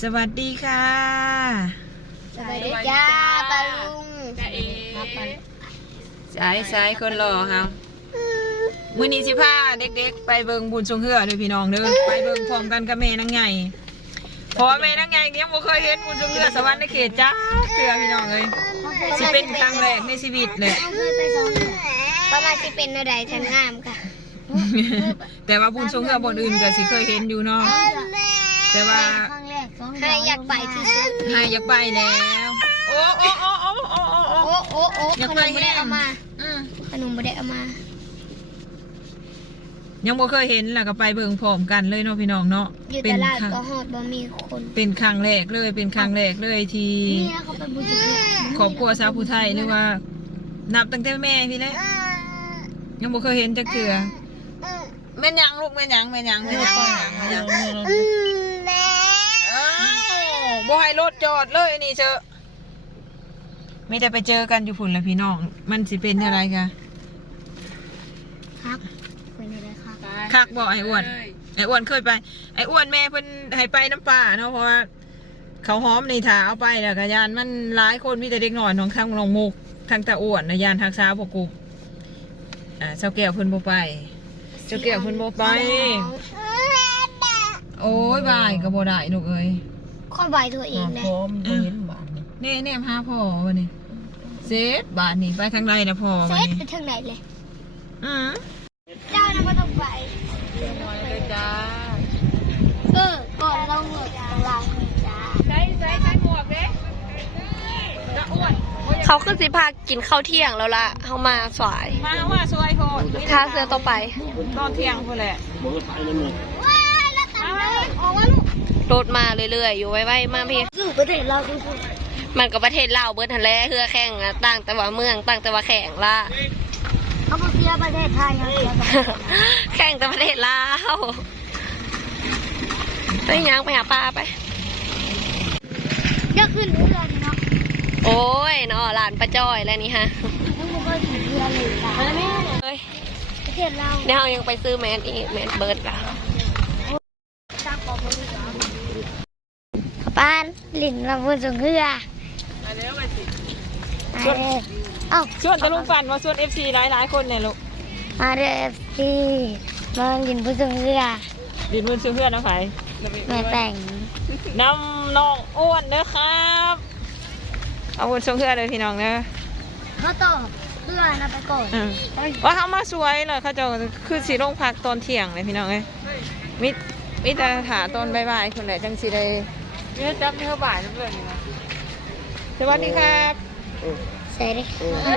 สวัสดีค่ะสวัสดีจ้าปาลุงจ้าเอ๋สายคนหล่อเฮามื้อนี้สิพาเด็กๆไปเบิ่งบุญทรงเฮือเด้อพี่น้องเด้อไปเบิ่งพร้อมกันกับแม่นางไงเพราะว่าแม่นางไงยังบ่เคยเห็นบุญทรงเฮือสวรรค์ในเขตจ้าเพื่อพี่น้องเอ้ยสิเป็นครั้งแรกในชีวิตเลย ประมาณจะเป็นอะไรทันงามค่ะ แต่ว่าบุญทรงเฮือบนอื่นก็สิเคยเห็นอยู่เนาะแต่ว่า ให้อยากไปที่สุด ให้อยากไปแล้วโอ้โอ้โอ้โอ้โอ้โอ้ โอ้ขนมไม่ได้เอามาขนมไม่ได้เอามา ยังบ่เคยเห็นแล้วก็ไปเบิ่งพร้อมกันเลยเนาะพี่น้องเนาะ อยู่ตลาดก็ฮอดบ่มีคน เป็นครั้งแรกเลยเป็นครั้งแรกเลยที่ นี่เขาไปบุญสุข ครอบครัวชาวภูไทยหรือว่า นับตั้งแต่แม่พี่เลยยังบ่เคยเห็นจักเทื่อแม่นหยังลูกแม่นหยังแม่นหยังแม่นหยังแม่นหยังอ้าวบ่ให้รถจอดเลยนี่เชอะไม่ได้ไปเจอกันอยู่พุ่นแล้วพี่น้องมันสิเป็นอะไรกะ ครับเป็นอะไรครับ คักบ่ไอ้อ้วนไอ้อ้วนเคยไปไอ้อ้วนแม่เพิ่นให้ไปน้ำป่าเนาะเพราะว่าเขาหอมในถาเอาไปแล้วก็ยานมันหลายคนมีแต่เด็กน้อยน้องทางน้องมุกทางตาอ้วนนะยานทางสาวบ่กุบเจ้าแก้วเพิ่นบ่ไปเจ้าแก้วเพิ่นบ่ไปโอ้ยบายก็บ่ได้ลูกเอ้ย ข้อใบตัวเองเลย นี่แนมหาพ่อวันนี้เซฟบาทนี่ไปทางใดนะพ่อ เซ วัน ต นี้ ไปทางไหนเลย อือ เจ้านะก็ต้องไป เลยจ้า ก่อนเราเหมือนเราจ้า ใช้หมวกเด้ตาอ้วน เขาขึ้นสิพากินข้าวเที่ยงแล้วล่ะเขามาสาย มาว่าสวยโพด ท่าเสื้อต่อไป ตอนเที่ยงพุ่นแหละ ว้ายแล้วตัดเลยออกว่าลูก โดดมาเรื่อยๆอยู่ไว้ๆมาพี่ สู่ประเทศเราดูสิ มันก็ประเทศลาวเบิดทันแลเฮือแข่งอะต่างแต่ว่าเมืองต่างแต่ว่าแข่งล่ะ เขาบอกเสียประเทศไทยเขาเสีย แข่งแต่ประเทศลาวไปยังไปหาปลาไป เยอะขึ้นเรื่อยๆเนาะ โอ้ยเนาะหลานป้าจ้อยแล้วนี่ฮะ ยังไม่เคยถึงเรือเลยจ้ะ เฮ้ย ประเทศเรา เดี๋ยวเรายังไปซื้อแมนอีกแมนเบิร์ดล่ะ ป้านหลินมาบนสงเรือ มาแล้วมาสิ มาเลยเอ้า ส่วนตะลุงฟันว่าส่วน FC หลายคนเนี่ยลูก มาเลยพี่มาหลินบนสงเรือ ดินบุญซื้อเพื่อนน้องไผ แม่แต่ง น้ำน้องอ้วนเด้อครับเอาบุญซื้อเพื่อนเลยพี่น้องเด้อ เขาต่อเรือนะไปก่อน ว่าเขามาสวยเลยเขาจะคือสีลงพักตอนเที่ยงเลยพี่น้องเอ้ยมิตรถาตอนบ่ายๆคนไหนจังสีได้เนี่ยจำเธอบ่ายน้ำเลือดนี่นะสวัสดีครับ ใส่เลยค่ะ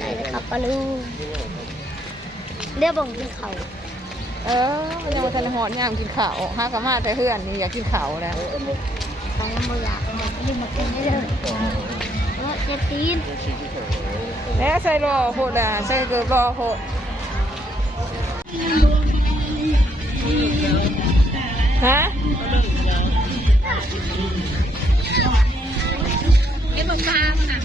ใส่เลยครับปลาลูเรียกบ่งกินเขา มันยังมาทันหอดยามกินข้าวห้ากะมาแต่เพื่อนนี่อยากกินข้าวแล้ว ใส่ยังไม่อยากรีบมากินได้เลยเจ็บตีน แล้วใส่รอโหดอ่ะใส่เกลือรอโหดฮะเอ็นบังกามันอ่ะ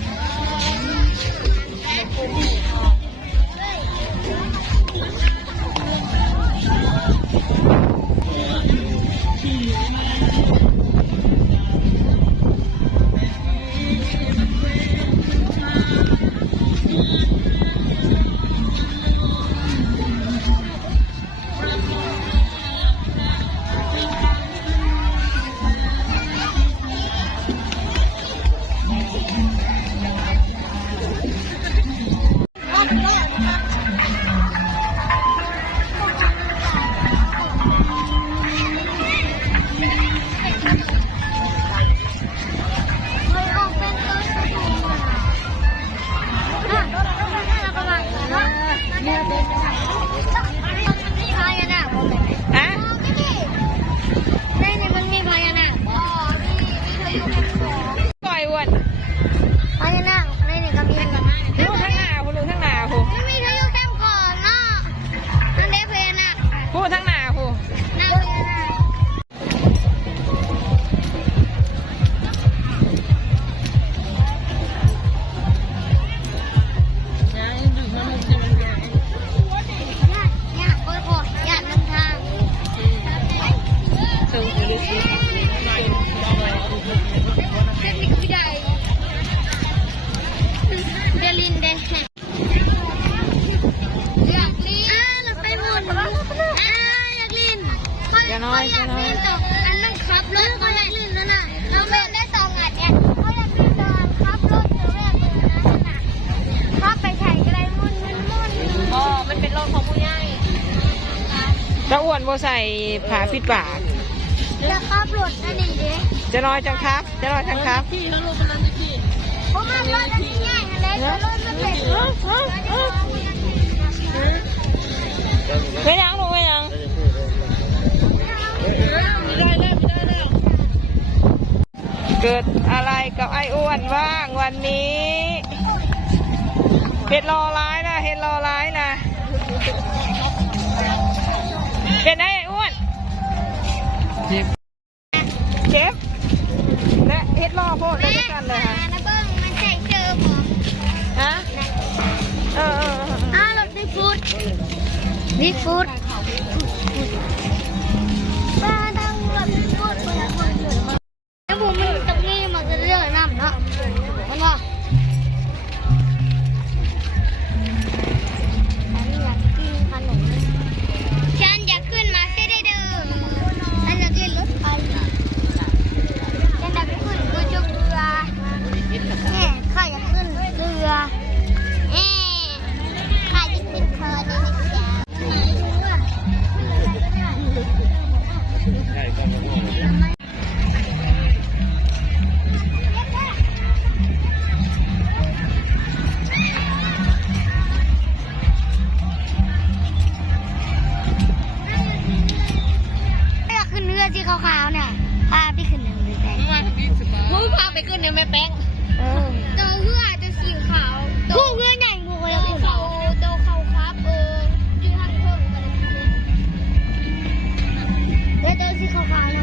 ตรงนี้สิเทคนิควิจัยเบลินเดนอยากลินเราไปหมดอยากลิน อย่าน้อยอย่าน้อย อันนั้นขับรถก็อยากลินนั่นน่ะเราแม่ได้สองอันเนี่ยเขาอยากลินตอนขับรถตัวแรกเลยนะขับไปไถ่อะไรมุ่นอ๋อมันเป็นรถของผู้ใหญ่ ตะอ้วนโบใส่ผ้าปิดปาก จะขับรถอันนี้ดิ จะน้อยจังครับ จะน้อยจังครับ เพราะมันรถอันนี้ใหญ่อะไรแต่รถมันเป็น ไม่ยังลูกไม่ยังเกิดอะไรกับไอ้อ้วนบ้างวันนี้เห็ดรอร้ายนะเห็ดรอร้ายนะเป็นไงไอ้อ้วนเจ็บและเห็ดรอโพดได้ด้วยกันเลยค่ะ นะเบิ้งมันใส่เจอผม ฮะรถบิ๊กฟุตบิ๊กฟุตป้าดังรถบิ๊กฟุตแล้วผมมันตรงนี้มันจะเลื่อนน้ำเนาะมันบอกฉันอยากขึ้นมาใช่ได้เด้อฉันอยากขึ้นรถไฟฉันอยากขึ้นรถจุกเรือเนี่ยข้าอยากขึ้นเรือข้าจะขึ้นเคอร์นี่นะจ๊ะอยากขึ้นเรือสีขาวๆเนี่ยพาพี่ขึ้นเรือไม่แป้งมึงพาไปขึ้นเรือไม่แป้งเจอเรือจะสีขาวเรือใหญ่งูเลยคุณเขาครับอยู่ทางเพิ่มกันแล้วเจอสีขาวๆ